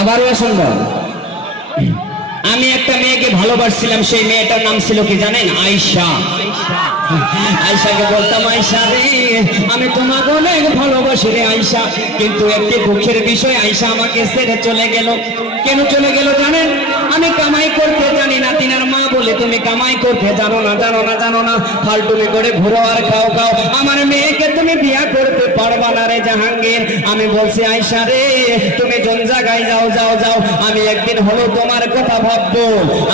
আবারও শুনবো। আমি একটা মেয়েকে ভালোবাসছিলাম, সেই মেয়েটার নাম ছিল কি জানেন? আয়েশা। আয়েশাকে বলতাম, আয়েশা রে আমি তোমাকে অনেক ভালোবাসি রে আয়েশা, কিন্তু একটি দুঃখের বিষয়, আয়েশা আমাকে ছেড়ে চলে গেল। কেন চলে গেল জানেন? আমি কামাই করতে জানি না। তিনার মা বলে, তুমি কামাই করতে জানো না, জানো না, জানো না, ফালতুমি করে ঘুরো আর খাও খাও, আমার মেয়েকে তুমি বিয়া করতে পারবা না রে জাহাঙ্গীর। আমি বলছি, আয়েশা রে তুমি কোন জায়গায় যাও, যাও যাও, আমি একদিন হলো তোমার কথা ভাববো।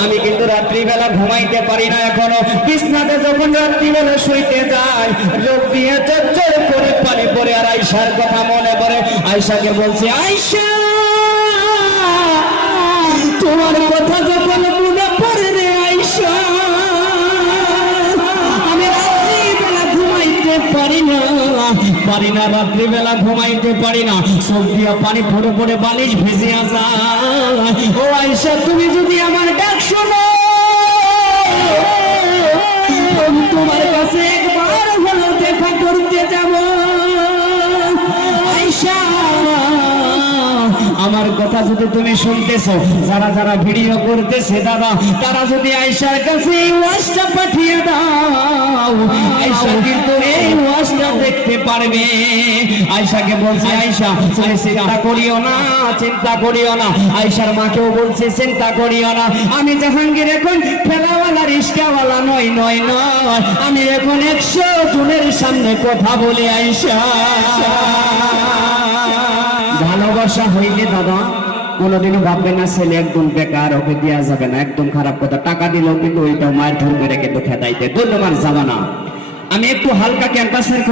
আমি কিন্তু রাত্রিবেলা ঘুমাইতে পারি না এখনো। বিছনাতে যখন রাত্রিবেলা শুইতে যাই, চোখ দিয়ে চচ্চর করে পানি পড়ে, আর আয়েশার কথা মনে পড়ে। আয়েশাকে বলছি, আয়েশা তোমার কথা যখন মনে পড়ে রে আয়েশা, আমি রাত্রিবেলা ঘুমাইতে পারি না, পারি না, রাত্রিবেলা ঘুমাইতে পারি না, চোখ দিয়া পানি পড়ে পড়ে বালিশ ভেজে যায়। ও আয়েশা তুমি যদি আমার ডাক শোনো, তোমার কাছে একবার হলো দেখা করতে যাব। আয়েশা আমার কথা যদি তুমি শুনতেছো, যারা যারা ভিডিও করতেছে দাদা, তারা যদি আয়েশার কাছে এই ওয়াজটা পাঠিয়ে দাও, আয়েশা কিন্তু এই ওয়াজটা দেখতে পারবে। আয়েশাকে বলছি, আয়েশা তুমি চিন্তা করিও না, চিন্তা করিও না। আয়েশার মাকেও বলছে, চিন্তা করিও না, আমি জাহাঙ্গীর এখন ঠেলাওয়ালা রিস্কাওয়ালা নয়, নয় নয়, আমি এখন 100 জনের সামনে কথা বলি। আয়েশা ভালোবাসা হইলে দাদা কোনোদিনও ভাববে না ছেলে একদম বেকার, ওকে দেওয়া যাবে না, একদম খারাপ কথা। টাকা দিলেও কিন্তু ওইটাও মায়ের ধরবে রেখে তো খেদাইতে। ধন্যবাদ জামানা। আমি একটু হালকা ক্যাম্পাসের